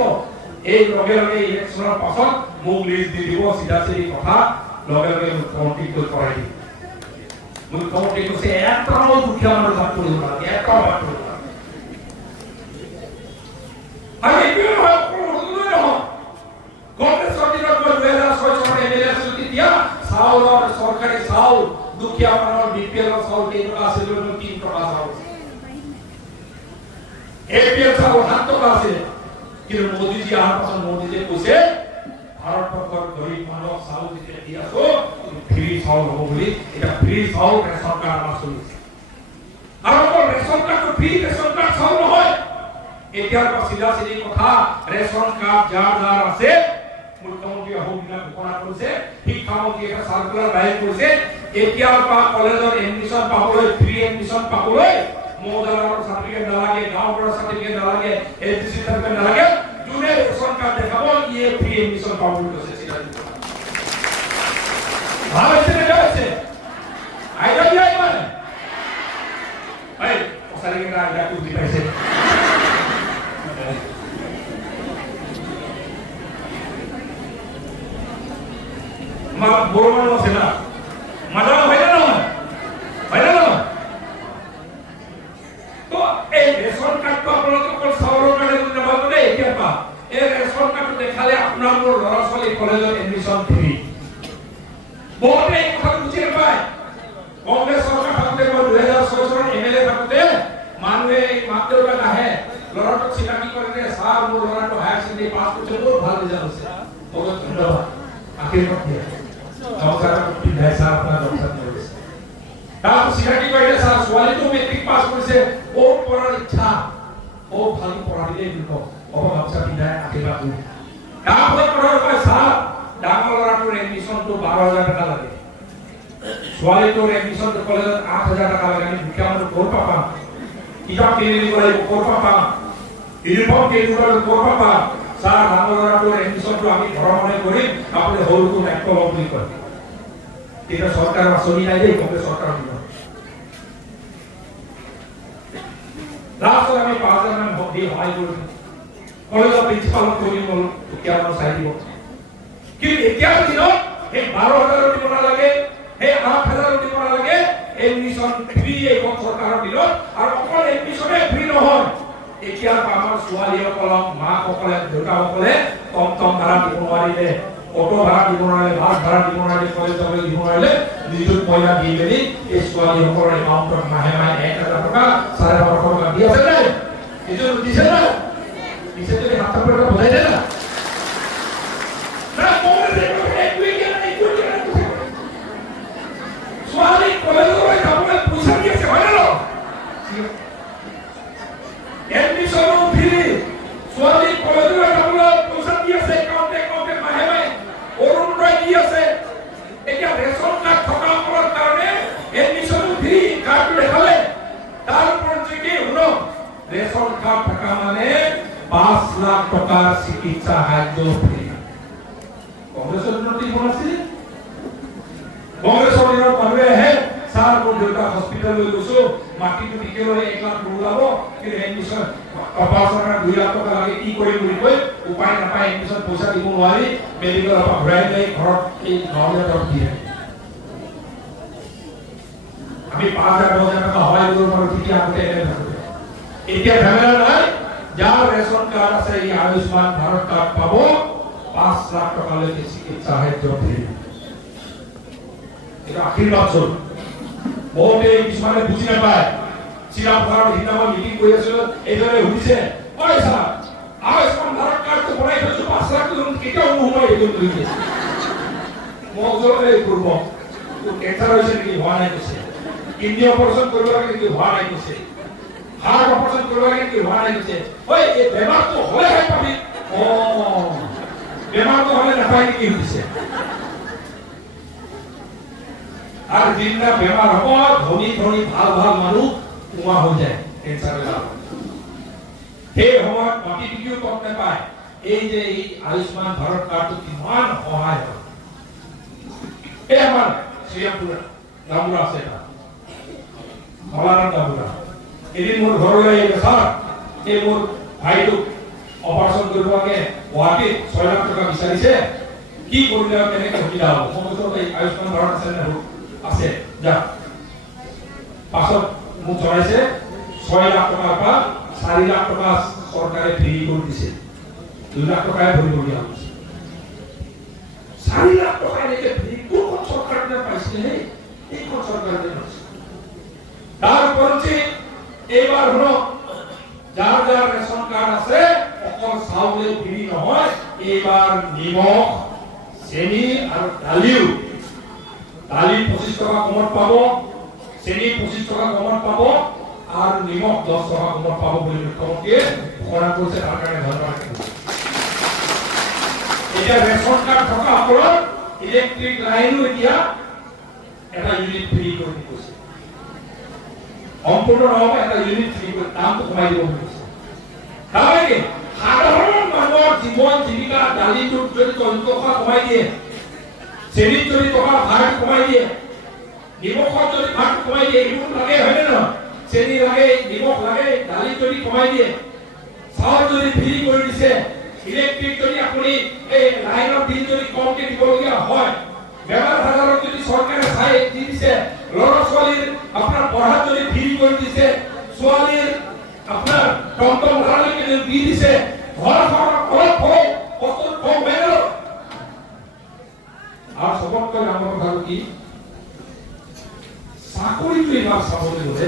এই লগে লগে ইলেকশ্যনৰ পাছত মোক লিষ্ট দি দিব চিধাচিধি কথা লগে লগে মুখ্যমন্ত্ৰীক কৰাই দিব মুখ্যমন্ত্ৰী কৈছে এটাও দুখীয়া মানুহ বাদ পৰিব নালাগে এটাও বাদ পৰিব নালাগে আৰু এইটোৱে নহয় অৰুণোদয় নহয় কংগ্ৰেছৰ দিনত মই 2006 চনত এমএলএ আছিলো তেতিয়া চাউলৰ চৰকাৰী চাউল দুখীয়া মানুহৰ বিপিএলৰ চাউল কেইটকা আছিল 3 টকা চাউল এপিএল চাউল 7 টকা আছিল কিন্তু মোদীজী অহাৰ পাছত মোদীজীয়ে কৈছে ভাৰতবৰ্ষৰ গৰীব মানুহক চাউল যেতিয়া দি আছো ফ্ৰী চাউল হ'ব বুলি এটা ফ্ৰী চাউল ৰেচন কাৰ্ড আমাৰ চলিছে আৰু অকল ৰেচন কাৰ্ডটো ফ্ৰী ৰেচন কাৰ্ড চাউল নহয় এতিয়াৰ পৰা চিধাচিধি কথা ৰেচন কাৰ্ড যাৰ যাৰ আছে মুখ্যমন্ত্ৰী অহোদিনা ঘোষণা কৰিছে শিক্ষামন্ত্ৰী এটা চাৰ্কুলাৰ জাৰি কৰিছে এতিয়াৰ পৰা কলেজৰ এডমিশন পাবলৈ ফ্ৰী এডমিশন পাবলৈ মৌজাদাৰৰ চাৰ্টিফিকেট নালাগে গাঁৱৰ চাৰ্টিফিকেট নালাগে এডিসি চাৰ্টিফিকেট নালাগে যোনে ৰেচন কাৰ্ড দেখাব ইয়ে ফ্ৰী এডমিশন পাব বুলি কৈছে চিধাচিধি ভাল হৈছে নে বেয়া হৈছে আইডিয়া দিয়া ইমানে এই পচাৰিকেইটা আইডিয়াটো দি পাইছে মা বড় মানুষ আছে না মাদাম হয় না তো এই রেশন কার্ড তো আপনাদের কোন সাউরর কার্ডে যদি না বলতে এতিয়া পা এই রেশন কার্ড দেখালে আপনার লড়া ছোৱালী কলেজত এডমিশন ফ্রি বহুতে এই কথা বুঝি পায় কংগ্রেস সরকার থাকতে 2006 চনত এমএলএ থাকতে মানুহে মাক দেউতাক আহে লড়াটোক চিনাকি কৰিলে স্যাৰ মোৰ লড়াটো হায়াৰ সেকেন্ডাৰী পাস কৰিছে বহুত ভাল ৰিজাল্ট হৈছে বহুত ধন্যবাদ আশীৰ্বাদ দিয়া নমস্কাৰ পিন্ধাই স্যাৰ আপোনাৰ নমস্কাৰ কৰিছে তাৰ চিনাকি কৰিলে স্যাৰ ছোৱালীটো মেট্ৰিক পাস কৰিছে বহুত পঢ়াৰ ইচ্ছা বহুত ভাল পঢ়া দিলে দিব নমস্কাৰ পিন্ধাই আশীৰ্বাদ দিওঁ তাৰপিছত পঢ়াৰ পাই স্যাৰ ডাঙৰ লড়াটোৰ এডমিশনটো 12000 টকা লাগে ছোৱালীটোৰ এডমিশনটো কলেজত 8000 টকা লাগে আমি দুখীয়া মানুহ ক'ৰ পৰা পাম কিতাপ কিনিব লাগিব ক'ৰ পৰা পাম ইউনিফৰ্ম কিনিব লাগিব ক'ৰ পৰা পাম স্যাৰ ডাঙৰ লড়াটোৰ এডমিশনটো আমি ঘৰৰ মানুহে কৰিম আপুনি সৰুটো দায়িত্ব লওক বুলি কয় এটা সৰকাৰ আঁচনি নাই দেই কংগ্ৰেস সৰকাৰ দিল লাস্টত আমি 5000 মান ভোট দিয়ে সহায় কৰিছো কলেজৰ প্ৰিন্সিপালক কৈ দিব দুখীয়া মানুহ চাই দিব কিন্তু এতিয়াৰ দিনত সেই 12000 দিব নালাগে সেই 8000 দিব নালাগে এডমিশন ফ্ৰী এখন চৰকাৰৰ দিনত আৰু অকল এডমিশনে ফ্ৰী নহয় এতিয়া আমাৰ ছোৱালীসকলক মাকসকলে দেউতাসকলে কম ভাড়া দিব নোৱাৰিলে অটো ভাড়া দিব নোৱাৰিলে বাছ ভাড়া দিব নোৱাৰিলে কলেজ যাবলৈ দিব নোৱাৰিলে নিযুত পইচা দি মেলি এই ছোৱালীসকলৰ একাউণ্টত মাহে মাহে 1000 টকা 1250 টকা দি আছে নাই এইটো দিছে না দিছে যদি হাত পৰা বজাই দে না ছোৱালী কলেজলৈ যাবলৈ পইচা দি আছে হয় না এডমিশনো ফ্ৰী ছোৱালী কলেজলৈ যাবলৈ পইচা দি আছে একাউণ্টে মাহে মাহে অৰুণোদয় দি আছে এতিয়া ৰেচন কাৰ্ড থকা সকলৰ কাৰণে এডমিশনো ফ্ৰী চিকিৎসা সাহায্য ফ্ৰী কংগ্ৰেছৰ দিনত কি বনাইছিল কংগ্ৰেছৰ দিনত মানুহে আহে ছাৰ মোৰ দেউতা হস্পিটেল লৈ গৈছো মাটিটো ঠিকে লৈ 1 লাখ ওলাব কিন্তু এডমিশ্যন অপাৰেশ্যনৰ 2 লাখ টকা লাগে কি কৰিম বুলি কৈ উপায় নাপায় এডমিশ্যন পইচা দিব নোৱাৰি মেডিকেলৰ পৰা ঘূৰাই লৈ ঘৰত এই নৰ্মেল দৰৱ দিয়ে আমি 5,000 টকা হয় দিব পাৰো ঠিকে আগতে এতিয়া ঝামেলা নাই যাৰ ৰেচন কাৰ্ড আছে এই আয়ুষ্মান ভাৰত কাৰ্ড পাব 5 লাখ টকালৈকে চিকিৎসা সাহায্য ফ্ৰী এটা আশীৰ্বাদ চল বহুতে কিছুমানে বুজি নাপায় চিৰাপথাৰৰ হিতামৰ মিটিং কৰি আছো এইদৰে সুধিছে ঐ ছাৰ আয়ুষ্মান ভাৰত কাৰ্ডটো বনাই থৈছো 5 লাখ টকা কেতিয়াও নোহোমাই এইটো কৰি দিছে মোক জোৰে কৰিব কেঞ্চাৰ হৈছে নেকি হোৱা নাই কৈছে কিডনি অপাৰেশ্যন কৰিব লাগে নেকি হোৱা নাই কৈছে হাৰ্ট অপাৰেশ্যন কৰিব লাগে নেকি হোৱা নাই কৈছে ঐ এই বেমাৰটো হ'লেহে পাবি বেমাৰটো হ'লে নাপায় নেকি সুধিছে আর দিনটা বেমার হব ধনী ধনী ভাল ভাল মানুষ কুমা হৈ যায় ক্যান্সার বেমার সেই সময়ত মাটি দিও কম নাপায় এই যে এই আয়ুষ্মান ভারত কার্ডটো কিমান সহায় হয় এই আমার শ্রীরামপুর গামুরা আছে এটা মলারাম গামুরা এদিন মোর ঘরলৈ আহিলে স্যার এই মোর ভাইটো অপারেশন করবাকে গুৱাহাটী 6 লাখ টাকা বিচাৰিছে কি কৰিলে কেনেকৈ সুবিধা হ'ব সমস্ত এই আয়ুষ্মান ভাৰত আছে না আছে যা পাছত মোক জনাইছে 6 লাখ টকাৰ পৰা 4 লাখ টকা চৰকাৰে ফ্ৰী কৰি দিছে 2 লাখ টকাই ভৰিবলগীয়া হৈছে 4 লাখ টকা এনেকে ফ্ৰী কোন চৰকাৰে পাইছে এই কোন চৰকাৰে পাইছে তাৰ ওপৰতে এইবাৰ হলো যাৰ যাৰ ৰেচন কাৰ্ড আছে অকল চাউলে ফ্ৰী নহয় এইবাৰ নিমখ চেনি আৰু দালিও দালি 25 টাকা কমত পাব চেনি 25 টাকা কমত পাব আর নিমখ 10 টাকা কমত পাব বলে মুখ্যমন্ত্রী ঘোষণা করেছে তার কারণে ধন্যবাদ এটা রেশন কার্ড থাকা পর ইলেকট্রিক লাইনও এতিয়া এটা ইউনিট ফ্রি করে দিছে সম্পূর্ণ নহব এটা ইউনিট ফ্রি করে দামটো কমাই দিব বলিছে তাহলে সাধারণ মানুহৰ জীবন জীবিকা দালিটো যদি 30 টাকা কমাই দিয়ে চেনি যদি টকা ভাগ কমাই দিয়ে নিমখত যদি ভাগ কমাই দিয়ে এইটো লাগে হয়নে নহয় চেনি লাগে নিমখ লাগে দালি যদি কমাই দিয়ে চাউল যদি ফ্ৰী কৰি দিছে ইলেক্ট্ৰিক যদি আপুনি এই লাইনৰ বিল যদি কমকে দিবলগীয়া হয় বেমাৰ আজাৰত যদি চৰকাৰে চাই দি দিছে ল'ৰা ছোৱালীৰ আপোনাৰ পঢ়া যদি ফ্ৰী কৰি দিছে ছোৱালীৰ আপোনাৰ টমটম ভাড়ালৈকে যদি দি দিছে ঘৰখন অলপ হয় কষ্ট কম বেয়া আৰ সবতকৈ ডাঙৰ কথা কি চাকৰিটো ইমান চাবলৈ গ'লে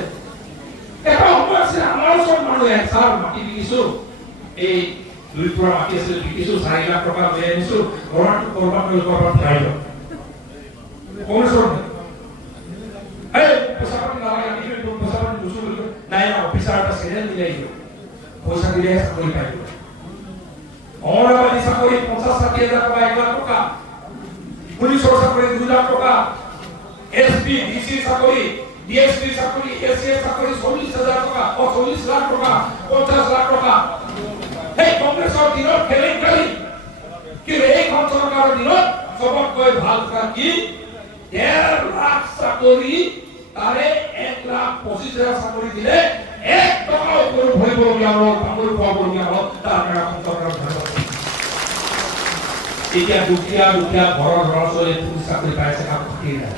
এটা সময় আছে আমাৰ ওচৰত মানুহে ছাৰ মাটি বিকিছো এই 2 পৰা মাটি আছে বিকিছো 4 লাখ টকা লৈ আনিছো ঘৰটো কৰবাত ভৰাই দিয়ক কংগ্ৰেছৰ এই পইচা পাতি নালাগে আমি পইচা পাতি নুচো নাই অফিচাৰ এটা চেনেল দিলে পইচা দিলে চাকৰি পাই দিব অংগনবাড়ী চাকৰি 50-60 হাজাৰ টকা 1 লাখ টকা পুলিশৰ চাকৰি 2 লাখ টকা এসপি ডিসি চাকৰি ডিএসপি চাকৰি এসএ চাকৰি 40,000 টকা 40 লাখ টকা 50 লাখ টকা এই কংগ্ৰেছৰ দিনত খেলি কি এইখন চৰকাৰৰ দিনত সবতকৈ ভাল কথা কি 1.5 লাখ চাকৰি তাৰে 1,25,000 চাকৰি দিলে 1 টকা ওপৰত ভৰিবলগীয়া হ'ল তামোল খোৱাবলগীয়া হ'ল তাৰ কাৰণে চৰকাৰৰ ধন্যবাদ এতিয়া দুখীয়া ঘৰৰ ল'ৰা ছোৱালীয়ে পুলিচ চাকৰি পাইছে কাম থাকি নাই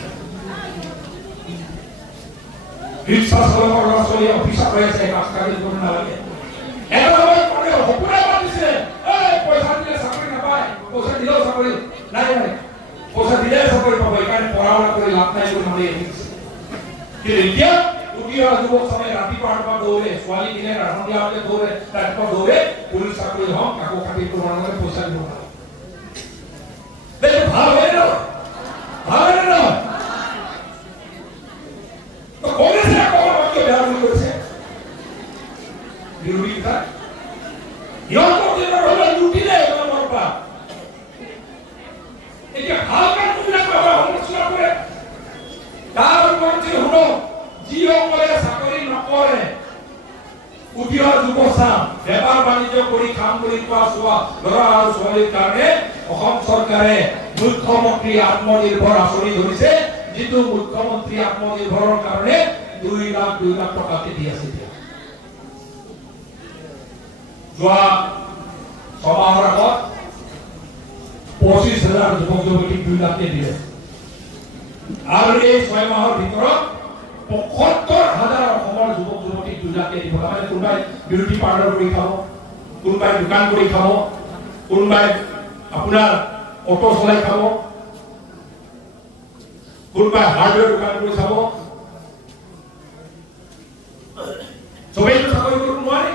ৰিক্সা চালকৰ ল'ৰা ছোৱালীয়ে অফিচাৰ হৈ আছে কাম কাজ কৰিব নালাগে এটা সময় পৰে সপোনা পাতিছে এই পইচা দিলে চাকৰি নাপায় পইচা দিলেও চাকৰি নাই পইচা দিলে চাকৰি পাব এইকাৰণে পঢ়া শুনা কৰি লাভ নাই বুলি মানুহে আহিছে কিন্তু এতিয়া দুখীয়া যুৱক চামে ৰাতিপুৱা দৌৰে ছোৱালী দিনে ৰান্ধনীয়া হ'লে দৌৰে ৰাতিপুৱা দৌৰে পুলিচ চাকৰি হওক কাকো কাটি কৰিব পইচা দিব নালাগে ভাল হয় না তো কংগ্ৰেসে কখনো বেয়া বুলি কৈছে বিৰোধীতা ইহঁতৰ দিনৰ হ'লে লুটিলে এজনৰ পৰা এতিয়া ভাল কামবিলাক সমালোচনা কৰে তাৰ ওপৰত শুনো যিসকলে চাকৰি নকৰে উঠি অহা যুৱচাম বেপাৰ বাণিজ্য কৰি কাম কৰি খোৱা চোৱা ল'ৰা আৰু ছোৱালীৰ কাৰণে অসম চৰকাৰে মুখ্যমন্ত্ৰী আত্মনিৰ্ভৰ আঁচনি ধৰিছে, যিটো মুখ্যমন্ত্ৰী আত্মনিৰ্ভৰৰ কাৰণে 2 লাখ টকাকে দি আছে। যোৱা 6 মাহৰ আগত 25,000 যুৱক যুৱতীক 2 লাখকে দিলে, আৰু এই 6 মাহৰ ভিতৰত 75,000 অসমৰ যুৱক যুৱতীক 2 লাখকে দিব। তাৰমানে কোনোবাই বিউটি পাৰ্লাৰ কৰি খাব, কোনোবাই দোকান কৰি খাব, কোনোবাই আপোনাৰ অটো চলাই খাব, কোনোবাই হাৰ্ডৱেৰ দোকান কৰি খাব। চবেইতো চাকৰি কৰিব নোৱাৰে।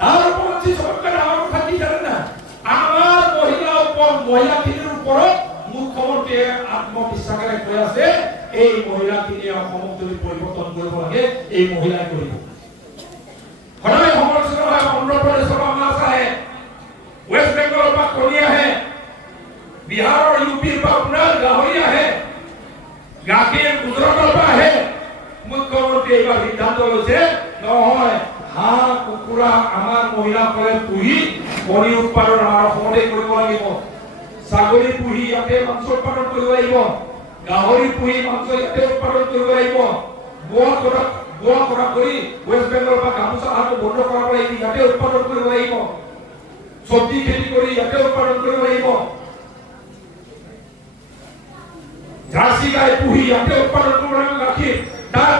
তাৰ ওপৰত চবতকৈ ডাঙৰ কথা কি জানে না, আমাৰ মহিলাখিনিৰ ওপৰত মুখ্যমন্ত্ৰীয়ে আত্মবিশ্বাসেৰে কৈ আছে, এই মহিলাখিনিয়ে অসমক যদি পৰিৱৰ্তন কৰিব লাগে এই মহিলাই কৰিব। সদায় সমালোচনা হয়, অন্ধ্ৰপ্ৰদেশৰ পৰা মাছ আহে, ৱেষ্ট বেংগলৰ পৰা কণী আহে, বিহাৰৰ ইউপিৰ পৰা আপোনাৰ গাহৰি আহে, গাখীৰ গুজৰাটৰ পৰা আহে। মুখ্যমন্ত্ৰীয়ে এইবাৰ সিদ্ধান্ত লৈছে, নহয় হাঁহ কুকুৰা আমাৰ মহিলাসকলে পুহি কণী উৎপাদন আমাৰ অসমতে কৰিব লাগিব, ছাগলী পুহি ইয়াতে মাংস উৎপাদন কৰিব লাগিব, গাহৰি পুহি মাংস ইয়াতে উৎপাদন কৰিব লাগিব, বোৱা কৰা কৰি ৱেষ্ট বেংগলৰ পৰা গামোচা হাতটো বন্ধ কৰাব লাগিব, ইয়াতে উৎপাদন কৰিব লাগিব, চব্জি খেতি কৰি ইয়াতে উৎপাদন কৰিব লাগিব, জাৰ্চি গাই পুহি ইয়াতে উৎপাদন কৰিব লাগিব গাখীৰ। তাৰ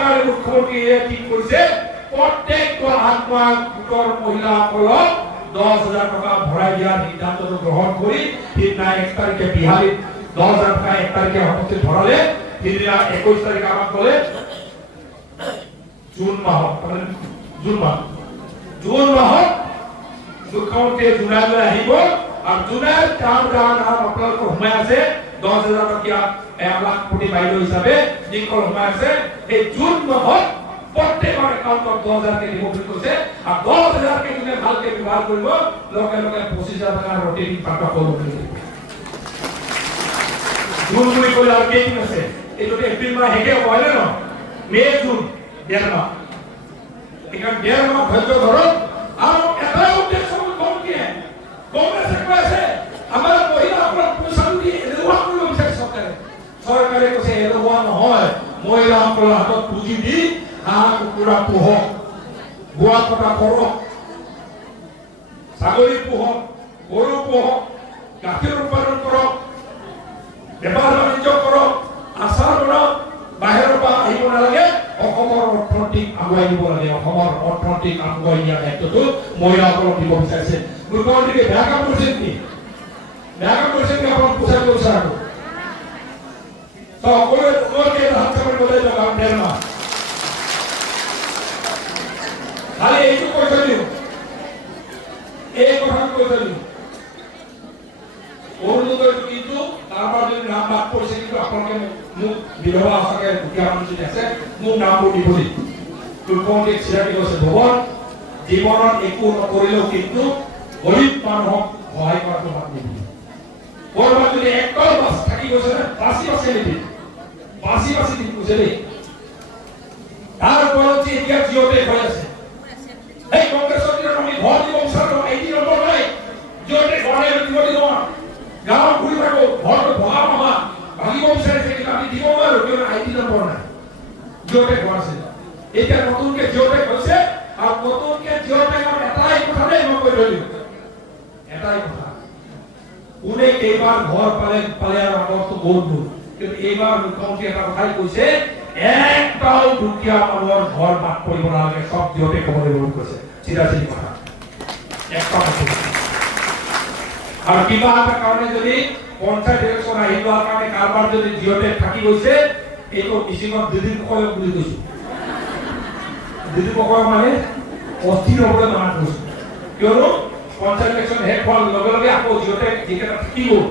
কাৰণে মুখ্যমন্ত্ৰীয়ে ঠিক কৰিছে, প্ৰত্যেকটো আত্মসহায়ক গোটৰ মহিলাসকলক 10,000 টকা ভৰাই দিয়াৰ সিদ্ধান্তটো গ্ৰহণ কৰি সিদিনা 1 তাৰিখে বিহালীত 10,000 টকা 1 তাৰিখে সমষ্টিত ভৰালে, সিদিনা 21 তাৰিখে আমাক ক'লে জুন মাহত মুখ্যমন্ত্ৰীয়ে জুলাইলৈ আহিব, আৰু জুলাইত নাম আপোনালোকৰ সোমাই আছে 10,000 টকীয়া 1 লাখ কোটি বাইদেউ হিচাপে যিসকল সোমাই আছে, এই জুন মাহত প্ৰত্যেকৰ একাউণ্টত 10,000কে দিব বুলি কৈছে। আৰু 10,000কে যোনে ভালকে ব্যৱহাৰ কৰিব, লগে লগে 25,000 টকা ৰটেটিং পাৰ্টৰ কৰিব বুলি জুন বুলি ক'লে আৰু কেইদিন আছে, এইটোতে এপ্ৰিল মাহ শেষে হ'ব হয়নে নহয়, মে' জুন 1.5 মাহ, এইকাৰণে 1.5 মাহ ধৈৰ্য ধৰক। আৰু এটাই উদ্দেশ্য মুখ্যমন্ত্ৰীয়ে কংগ্ৰেছে কৈ আছে, আমাৰ মহিলাসকলক পইচা দি এলেহুৱা কৰিব বিচাৰিছে চৰকাৰে কৈছে এলেহুৱা নহয়, মহিলাসকলৰ হাতত পুঁজি দি হাঁহ কুকুৰা পোহক, বোৱা কটা কৰক, ছাগলী পোহক, গৰু পোহক, গাখীৰ উৎপাদন কৰক, বেপাৰ বাণিজ্য কৰক, আচাৰ বনাওক, বাহিৰৰ পৰা আহিব নালাগে, অসমৰ অৰ্থনীতিক আগুৱাই দিব লাগে। অসমৰ অৰ্থনীতিক আগুৱাই নিয়াৰ দায়িত্বটো মহিলাসকলক দিব বিচাৰিছে। মুখ্যমন্ত্ৰীকে বেয়া কাম কৰিছে নেকি? বেয়া কাম কৰিছে নেকি? আপোনাক পোচাই কৈছে আৰু সকলোৱে তোমালোকে হাত চাপৰি বজাই যাওক। 1.5 মাহ খালি এইটো কৈ থৈ দিওঁ, এই কথাটো কৈ থৈ দিওঁ, অৰুণোদয়টো কিন্তু তাৰপৰা যদি নাম বাদ পৰিছে, কিন্তু আপোনালোকে মোক বিধৱা সঁচাকে দুখীয়া মানুহ যদি আছে মোক নামবোৰ দিব দিম। মুখ্যমন্ত্ৰীক চিনাকি কৈছে, ভৱন জীৱনত একো নকৰিলেও কিন্তু গৰীব মানুহক সহায় কৰাটো বাদ নিদিব। কৰবাত যদি একদম বাছ থাকি গৈছে নে বাচি নিদিম, বাচি দিম কৈছে দেই। তাৰ ওপৰত যে এতিয়া জিঅ'টেক হৈ আছে, এই কংগ্ৰেছৰ দিনত আমি ঘৰ দিব বিচাৰো, আইডি নম্বৰ নাই, জিঅ'টেক ঘৰ দিব নোৱাৰো, গাঁৱত ঘূৰি থাকো, ঘৰটো ভগা ভগা ভাঙিব বিচাৰিছে, কিন্তু আমি দিব নোৱাৰো, কিয়নো আইডি নম্বৰ নাই, জিঅ'টেক ঘৰ আছে। এতিয়া নতুনকে জিঅ'টেক হৈছে, আৰু নতুনকে জিঅ'টেকৰ এটাই কথা দেই, মই কৈ থৈ দিওঁ, এটাই কথা, কোনে কেইবাৰ ঘৰ পালে আৰু আগতটো বহুত দূৰ, কিন্তু এইবাৰ মুখ্যমন্ত্ৰী এটা কথাই কৈছে, একটাও দুখীয়া মানুহৰ ঘৰ বাদ পৰিব নালাগে, সব জিঅ'টেক হ'ব লাগিব কৈছে। চিধা কথা একটা আৰু কিবা এটা কাৰণে যদি পঞ্চায়ত ইলেকশ্যন আহি যোৱাৰ কাৰণে কাৰোবাৰ যদি জিঅ'টেক থাকি গৈছে, এইটো মিচিঙত দিদিপকয়ক বুলি কৈছো। দিদিপকয়ক মানে অস্থিৰ হ'বলৈ মানা কৰিছো, কিয়নো পঞ্চায়ত ইলেকশ্যন শেষ হোৱাৰ লগে লগে আকৌ জিঅ'টেক যিকেইটা থাকি গ'ল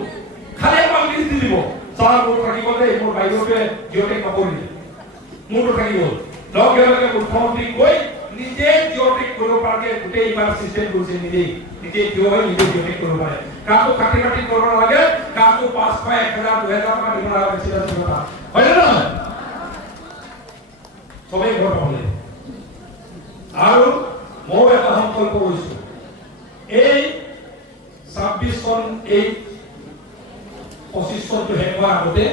খালি আমাক লিষ্ট দি দিব, চাৰ মোৰ থাকি গ'লে মোৰ বাইদেউটোৱে জিঅ'টেক নকৰিলে, মোৰটো থাকি গ'ল। লগে লগে মুখ্যমন্ত্ৰীক কৈ নিজে জিঅ'টেক কৰিব পৰাকে গোটেই এইবাৰ চিষ্টেম কৰিছে, নিজে থিয় হৈ নিজে জিঅ'টেক কৰিব পাৰে, কাকো কাটি কৰিব নালাগে, কাকো 500, 1000, 2000 টকা দিব নালাগে, চিধা কথা হয় নে নহয়? সবেই ঘৰ পাবলৈ। আৰু মই এটা সংকল্প কৰিছো, এই 26 চন এই 25 চনটো শেষ হোৱাৰ আগতে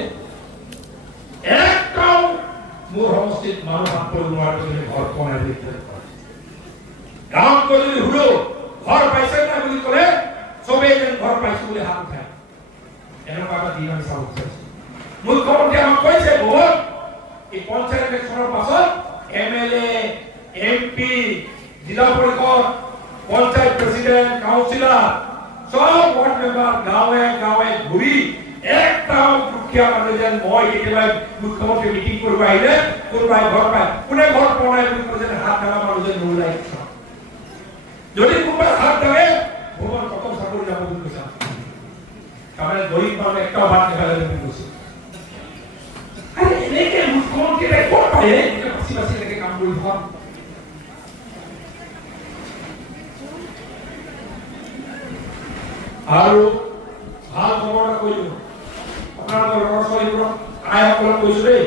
একদম মোৰ সমষ্টিত মানুহ ভাগ কৰিব নোৱাৰে ঘৰ বনাই দিছে। গাঁৱত গৈ যদি সুধো ঘৰ পাইছে নাই বুলি ক'লে চবেই যেন ঘৰ পাইছো বুলি হাত উঠায়। এনেকুৱা এটা দিন আমি চাব বিচাৰিছো। মুখ্যমন্ত্ৰী আমাক কৈছে বহুত এই পঞ্চায়ত ইলেকশ্যনৰ পাছত MLA, MP, জিলা পৰিষদ, পঞ্চায়ত প্ৰেসিডেন্ট, কাউন্সিলৰ সব ওয়াৰ্ড মেম্বাৰ গাঁৱে গাঁৱে ঘূৰি একদম দুখীয়া মানুহ যেন মই কেতিয়াবা মুখ্যমন্ত্ৰী মিটিং কৰিব আহিলে কোনোবাই ঘৰ পায়, কোনে ঘৰ পোৱা নাই বুলি কৈছে হাত দাঙা মানুহ যেন নোলাই। যদি কোনোবাই হাত দাঙে ভগৱান কত চাকৰি যাব বুলি কৈছে। তাৰমানে গৰীব মানুহ একটাও ভাত নেখালে বুলি কৈছে। আৰে এনেকে মুখ্যমন্ত্ৰীয়ে ক'ত পায় এনেকে বাচি বাচি এনেকে কাম কৰি থকা। আৰু ভাল খবৰ এটা কৈ দিওঁ, আপোনালোকৰ ল'ৰা ছোৱালীবোৰক আইসকলক কৈছো দেই,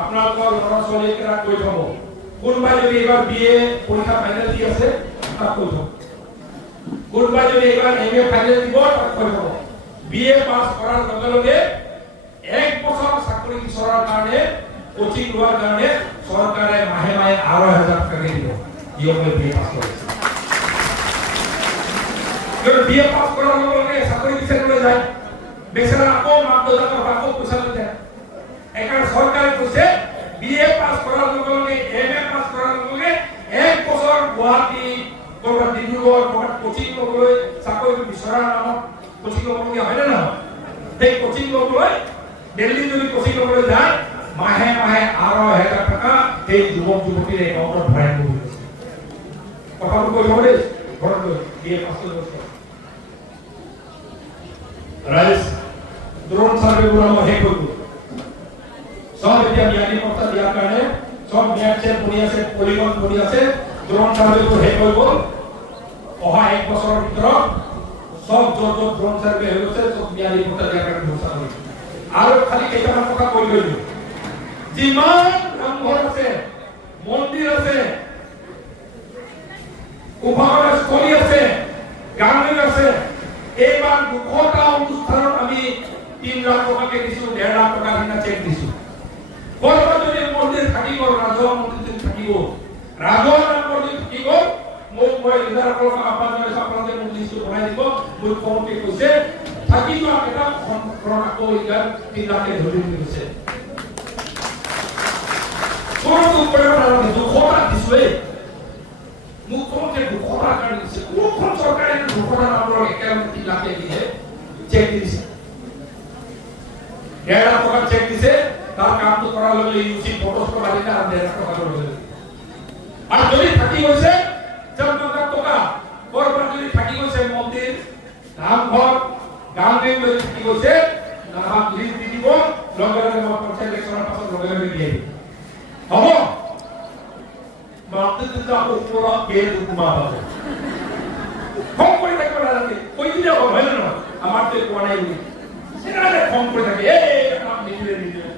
আপোনালোকৰ ল'ৰা ছোৱালীকেইটাক কৈ থব, কোনোবাই যদি এইবাৰ BA পৰীক্ষা ফাইনেল দি আছে তাক কৈ থব, কোনোবাই যদি এইবাৰ MA ফাইনেল দিব তাক কৈ থব। BA পাছ কৰাৰ লগে লগে 1 বছৰ চাকৰি বিচৰাৰ কাৰণে কোচিং লোৱাৰ কাৰণে চৰকাৰে মাহে মাহে 6,000 টকা দিব যিসকলে BA পাছ কৰিছে। যদি BA পাছ কৰাৰ লগে লগে চাকৰি বিচাৰিবলৈ যায় বেচাৰা আকৌ মাক দেউতাকৰ আকৌ পইচা লৈ যায়। একাৰণে চৰকাৰে কৈছে BA পাছ কৰাৰ লগে লগে MA পাছ কৰাৰ লগে লগে 1 বছৰ গুৱাহাটী ক'ৰবাত ডিব্ৰুগড় ক'ৰবাত কোচিং ল'বলৈ চাকৰি বিচৰাৰ নামত কোচিং ল'বলগীয়া হয় নে নহয়? সেই কোচিং ল'বলৈ দিল্লী যদি কোচিং ল'বলৈ যায় মাহে মাহে 6,000 টকা সেই যুৱক যুৱতীৰ একাউণ্টত ভৰাই দিব কৈছে। কথাটো কৈ থব দেই ঘৰত গৈ BA পাছ কৰিব। ৰাইজ ড্ৰোন সাৰ্ভেবোৰ আমাৰ শেষ হৈ গ'ল। সব এতিয়া ম্যাদী পত্তা দিয়াৰ কাৰণে সব ম্যাদ চেক কৰি আছে, পলিগন কৰি আছে, ড্ৰোন সাৰ্ভেবোৰ শেষ হৈ গ'ল। অহা 1 বছৰৰ ভিতৰত সব য'ত য'ত ড্ৰোন সাৰ্ভে হৈ গৈছে সব ম্যাদী পত্তা দিয়াৰ কাৰণে ব্যৱস্থা কৰিছে। আৰু খালি কেইটামান কথা কৈ দিলোঁ, যিমান নামঘৰ আছে, মন্দিৰ আছে, উপাসনা স্থলী আছে, গাৰ্ডেন আছে, এইবাৰ 200টা অনুষ্ঠানত আমি 3 লাখ টকাকে দিছো, 1.5 লাখ টকা দিনা চেক দিছো। কৰবাত যদি মন্দিৰ থাকি গ'ল, ৰাজহুৱা মন্দিৰ থাকি গ'ল, ৰাজহুৱা মন্দিৰ থাকি গ'ল, মই লিডাৰসকলক আপোনালোকে মোক লিষ্টটো বনাই দিব। মুখ্যমন্ত্ৰী কৈছে থাকি যোৱা এটা আকৌ ইয়াৰ 3 লাখে ধৰি গৈছে। কোনো কৰিব নালাগে, 200টা দিছোৱেই। মুখ্যমন্ত্ৰীয়ে 200টা কাৰণে দিছে। কোনখন চৰকাৰে 200টা নামবোৰক একেলগে 3 লাখে দিয়ে চেক দিছে? 1.5 লাখ টকা চেক দিছে, তাৰ কামটো কৰাৰ লগে লগে ইউচি ফটোস্কপ আনিলে আৰু 1.5 লাখ টকা লৈ গৈছে। আৰু যদি থাকি গৈছে 4 লাখ টকা, কৰবাত যদি থাকি গৈছে মন্দিৰ, নামঘৰ, গাঁৱৰ যদি থাকি গৈছে নাম লিষ্ট দি দিব, লগে লগে মই পঞ্চায়ত ইলেকশ্যনৰ পাছত লগে লগে দিয়ে দিব। হ'ব মাতৃত্ব ওপৰত কেই উপমা পাব কম কৰি থাকিব নালাগে, কৈ দিলে হ'ল হয় নে নহয়? আমাৰতো কোৱা নাই বুলি সেনেকে কম কৰি থাকে, এই কাম নিদিলে নিদিলে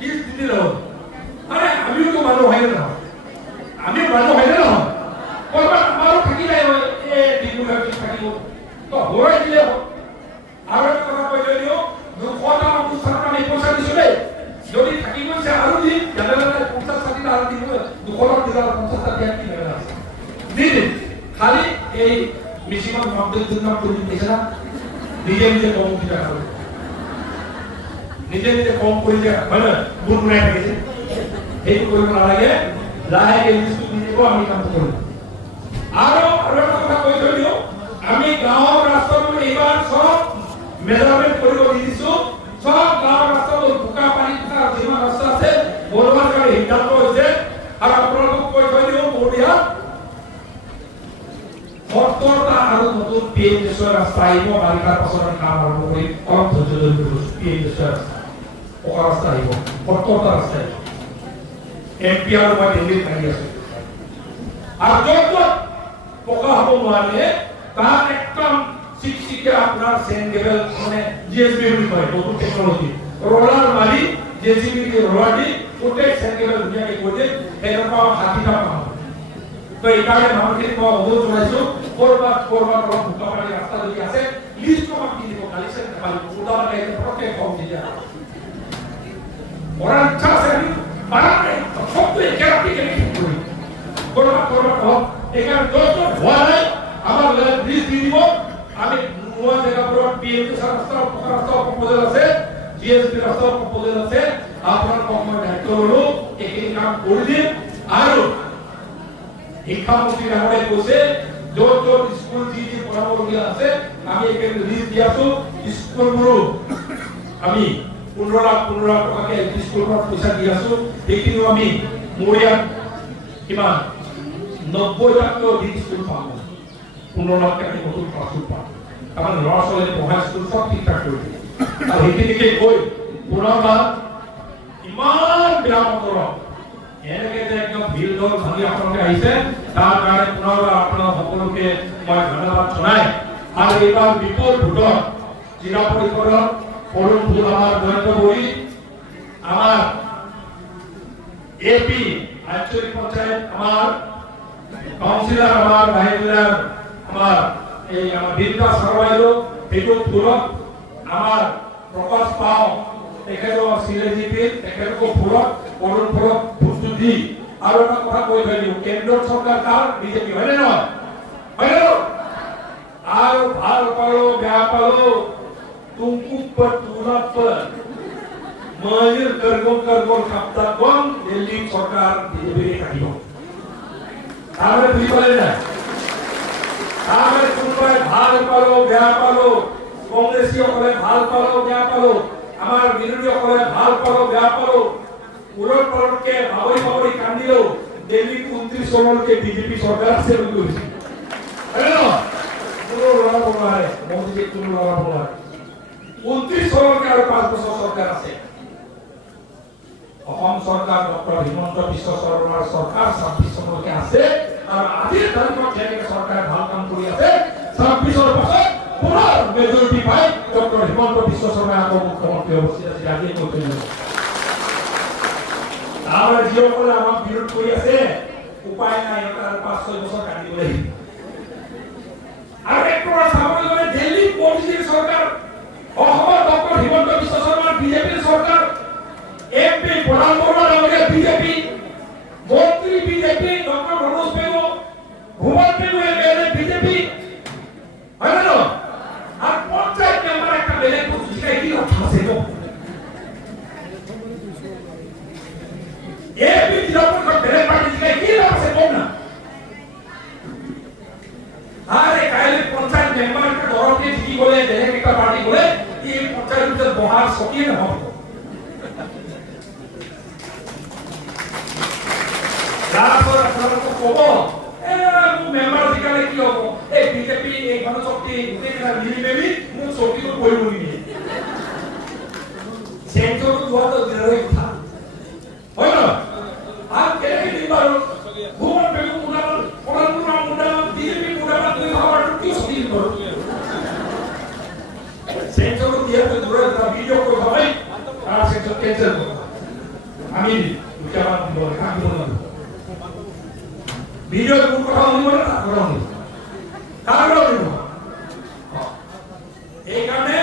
লিষ্ট দি দিলে হ'ল। আৰে আমিওতো মানুহ হয় নে নহয়? আমি মানুহ হয় নে নহয়? কৰবাত আমাৰো থাকি যায় হয়, এই ডিব্ৰুগড় থাকিব তো হৰাই দিলে হ'ল। আৰু এটা কথা কৈ দিওঁ, 200টা অনুষ্ঠানত আমি পইচা দিছো দেই, যদি থাকি গৈছে আৰু দিম, জানেনে 50-60টা আৰু দিব, 200টা দিলে 50টা দিয়া কি লাগে আছে দি দিম। খালি এই মিছিঙত মাপদণ্ড কৰি দিছে না, নিজে নিজে কম কৰি ৰাখা, নিজে নিজে কম কৰি যে হয় নহয় গুণ গুণাই থাকিছে, সেইটো কৰিব নালাগে। লাহেকে লিষ্টটো দি দিব, আমি কামটো কৰিম। আৰু এটা কথা কৈ থৈ দিওঁ, আমি গাঁৱৰ ৰাস্তাবোৰ এইবাৰ সব মেজাৰমেণ্ট কৰিব দি দিছো। সব গাঁৱৰ ৰাস্তাবোৰ বোকা পানী থকা যিমান ৰাস্তা আছে বনোৱাৰ কাৰণে সিদ্ধান্ত হৈছে। আৰু আপোনালোকক কৈ থৈ দিওঁ, বঢ়িয়া 70টা আৰু নতুন PMDS ৰাস্তা আহিব। বাৰিষাৰ পাছত আমি কাম আৰম্ভ কৰি অলপ ধৈৰ্য ধৰি গৈছো। PMDS ৰাস্তা, পকা ৰাস্তা আহিব, 70টা ৰাস্তা আহিব। MP আৰু মই দিল্লীত লাগি আছো। আৰু য'ত পকা হ'ব নোৱাৰে তাত একদম চিকচিকে আপোনাৰ চেন কেবল মানে GSB বুলি কয়, নতুন টেকনলজি, ৰোলাৰ মাৰি JCB কে ৰোলাৰ দি গোটেই চেংগেলে ধুনীয়াকৈ কৈ দিম সেইটোৰ হাতীটা পাম তো এইকাৰণে মানুহখিনিক মই অনুৰোধ জনাইছো কৰবাত অলপ বোকাপানী ৰাস্তা যদি আছে লিষ্ট আমাক দি দিব খালি চেং খালি উদাহৰণ এটা পটককে কম দি দিয়া ওরা ইচ্ছা আছে আমি বাড়াতে সব তো একেবারে কেন ঠিক করি করবা হল এখানে যত ভয় নাই আমার লিস্ট দি দিব আমি নোয়া জায়গা পুরো পিএমসি রাস্তা প্রপোজাল আছে জিএসপি রাস্তা প্রপোজাল আছে আপনার কমিটির দায়িত্ব হলো এই কাম করে দিন আর শিক্ষামন্ত্রী আমাদের কৈছে যত স্কুল যি পড়াবলগী আছে আমি এখানে লিস্ট দিয়াছো স্কুলগুলো আমি 15 লাখ টাকাকে এলপি স্কুলত পইচা দি আছো এইখিনিও আমি মৰিয়া কিমান 90 লাখ অধিক স্কুল পাম 15 লাখ টাকা নতুন ক্লাছৰুম পাম আমাৰ ল'ৰা ছোৱালী পঢ়া স্কুল সব ঠিক ঠাক কৰি আৰু সেইখিনিকে গৈ পুনৰবাৰ ইমান বিৰাম কৰক এনেকে যে একদম ভিৰ দল ভাঙি আপোনালোকে আহিছে তাৰ কাৰণে পুনৰবাৰ আপোনালোক সকলোকে মই ধন্যবাদ জনাই আৰু এইবাৰ বিপুল ভোটত জিলা পৰিষদৰ পরম ফুল আমার জয়ন্ত বই আমার এপি আঞ্চলিক পঞ্চায়েত আমার কাউন্সিলর আমার ভাইজুলার আমার এই আমার বিদ্যা সরবাইলো পেটু ফুলক আমার প্রকাশ পাও তেখেতো সিলেজিপি তেখেতকো ফুলক পরম ফুলক বস্তু দি আর একটা কথা কই দিও কেন্দ্র সরকার কার বিজেপি হয় না হয় না আর ভাল পালো বেয়া পালো तुमको पटुला पर मायर करगोन kapta kon दिल्ली सरकार बीजेपी काटियो आमे बिपले ना आमे तुमको ভাল পালো বেয়া পালো কংগ্রেসীয় কলে ভাল পালো বেয়া পালো আমার বিরোধী কলে ভাল পালো বেয়া পালো উলট পালটকে ভাবই কান্দিলো দিল্লি 29 সনলকে বিজেপি সরকার আছে বলি হ্যালো পুরো লড়া বলা হয় মোদি তুমি লড়া বলা 29 সনলকে আর 5 বছর সরকার আছে অসম সরকার ডক্টর হিমন্ত বিশ্ব শর্মার সরকার 26 সনলকে আছে আর আজিৰ তাৰিখত যেনেকৈ সৰকাৰ ভাল কাম কৰি আছে 26 বছৰ পুনৰ মেজৰিটি পাই ডক্টৰ হিমন্ত বিশ্ব শৰ্মা আকৌ মুখ্যমন্ত্ৰী অৱস্থিত আছে আজি কৈ দিলো আমাৰ যিসকলে আমাক বিৰোধ কৰি আছে উপায় নাই তাৰ 5-6 বছৰ কাটিব লাগিব আৰু একবাৰ চাবলৈ গ'লে দিল্লী পলিটিক্স সৰকাৰ অসমৰ ডক্টৰ হিমন্ত বিশ্ব শৰ্মাৰ বিজেপি সরকার এমপি প্রধান বড়ুয়ার আমাদের বিজেপি মন্ত্রী বিজেপি ডক্টর মনোজ পেগু ভুবন পেগু এমএলএ বিজেপি হয় না আর পঞ্চায়েত মেম্বার একটা বেলেগ বুঝিয়ে কি কথা আছে তো এমপি যখন বেলেগ পার্টি থেকে কি আছে কোন না আরে কাইলে পঞ্চায়েত মেম্বারকে দরকে কি বলে বেলেগ একটা পার্টি বলে এই পঞ্চায়েতের বহার সকিয়ে না হবে তারপর আপনারা কব মেম্বার দিকালে কি হবো এই বিজেপি এই গণশক্তি গোটেইটা মিলি মেলি মোৰ চকিটো কৰিব নিদিয়ে সেন্ট্রটো দুয়াটো দিলে কথা হয় না আর কেনে দিন বারো ভুবন পেগু মুনাল পরানপুর মুনাল বিজেপি মুনাল দুই ভাবাটো কি সদিন করো সেন্ট্রটো দিয়ে তো দূরে ভিডিও করে ভাই আর সেন্ট্রো ক্যান্সেল করো আমি উচ্চারণ বল কাম বল ভিডিও কোন কথা বলবো না কথা বলবো কারণ বলবো এই কারণে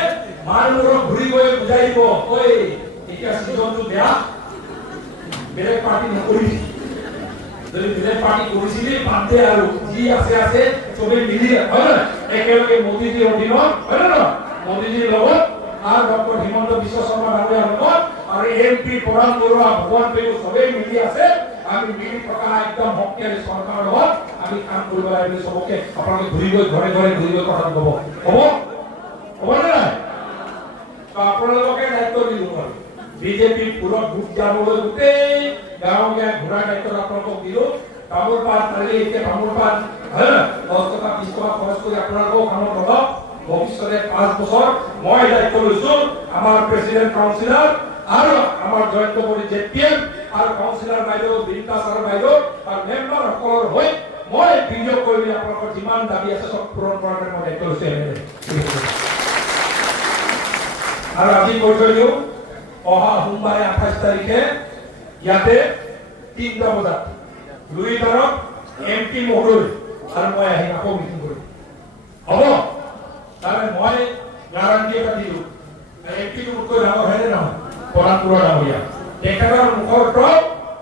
মানুষ ঘুরি গিয়ে বুঝাইব ওই এটা সিজনটো বেয়া বেলেগ পার্টি নকৰি যদি বেলেগ পাৰ্টি কৰিছিলে বাদে আৰু যি আছে চবে মিলি হয় না একেলগে মোদীজীৰ অধীনত হয় না মোদীজীৰ লগত আৰ ডক্টৰ হিমন্ত বিশ্ব শৰ্মা ডাঙৰীয়াৰ লগত আৰু এমপি প্ৰধান বৰুৱা ভুবন পেগু চবে মিলি আছে আমি মিলি থকা একদম শক্তিশালী সরকার লগত আমি কাম কৰিব লাগিব সবকে আপোনালোকে ঘুৰি গৈ ঘৰে ঘৰে ঘুৰি গৈ কথা ক'ব হ'ব না তো আপোনালোকে দায়িত্ব দিলো বিজেপি পুরো ভোট যাবলৈ গোটেই গাঁও ঘূৰা দায়িত্ব আপোনালোকক দিলো তামোল পাত কালি এতিয়া তামোল পাত 10 টকা 20 টকা খৰচ কৰি আপোনালোকক কামত লগাওক ভবিষ্যতে 5 বছৰ মই দায়িত্ব লৈছো আমাৰ প্ৰেসিডেন্ট কাউন্সিলৰ আৰ আমাৰ জয়ন্ত বড়ি জেপিএম আৰ কাউন্সিলৰ বাইদেউ বিনিতা স্যাৰ বাইদেউ আৰ মেম্বাৰ সকলৰ হৈ মই ভিডিও কৰি আপোনালোকৰ যিমান দাবী আছে সব পূৰণ কৰাৰ মই দায়িত্ব লৈছো আৰু আজি কৈ থৈ দিওঁ অহা সোমবাৰে 28 তাৰিখে ইয়াতে 3টা বজাত দুই তাৰক এমপি মহোদয় আৰু মই আহি আকৌ মিটিং কৰিম হ'ব তাৰে মই গ্যাৰান্টি এটা দিলো এমপি মুখকৈ ডাঙৰ হয়নে নহয় পৰাণপুৰৰ ডাঙৰীয়া তেখেতৰ মুখৰ পৰা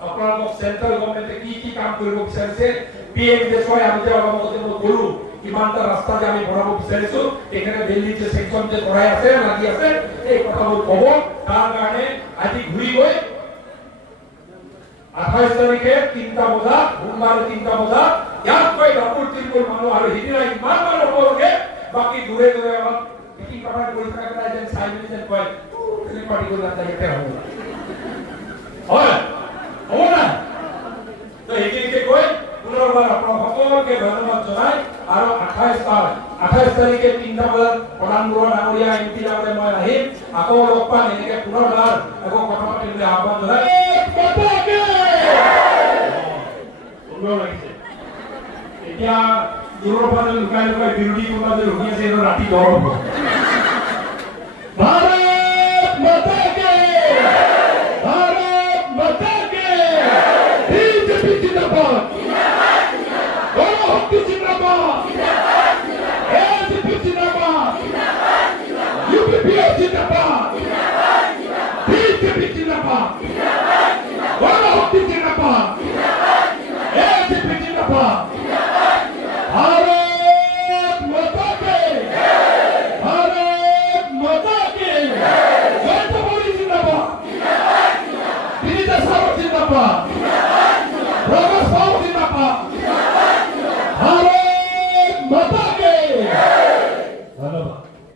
আপোনালোকক চেন্ট্ৰেল গভৰ্ণমেণ্টে কি কাম কৰিব বিচাৰিছে পিএম দেশই আমি যে অলপ আগতে মই ক'লো কিমানটা ৰাস্তা যে আমি বনাব বিচাৰিছো তেখেতে দিল্লীত যে সেকশন যে কৰাই আছে লাগি আছে এই কথাবোৰ ক'ব তাৰ কাৰণে আজি ঘূৰি গৈ 28 তাৰিখে 3টা বজাত সোমবাৰে 3টা বজাত ইয়াত গৈ ডাপুৰ তিলপুৰ মানুহ আৰু সিদিনা ইমান মানুহ হ'বলগে বাকী দূৰে দূৰে অলপ মিটিং পাৰ্টি কৰি থকা যেন চাই মেলি যেন কয় মিটিং পাৰ্টি কৰি নাথাকে ইয়াতে হ'ব হয় হ'ব না তো এইখিনিকে কৈ পুনৰবাৰ আপোনাক সকলোকে ধন্যবাদ জনাই আৰু 28 তাৰিখে 3টা বজাত প্ৰধানমন্ত্ৰী ডাঙৰীয়া এমপি ডাঙৰীয়া মই আহিম আকৌ লগ পাম এনেকে পুনৰবাৰ আকৌ কথা পাতিবলৈ আহ্বান জনাই সুন্দৰ লাগিছে এতিয়া দূৰৰ পৰা লুকাই লুকাই বিৰোধী কোনোবা যে ৰখি আছে ৰাতি 10 হ'ব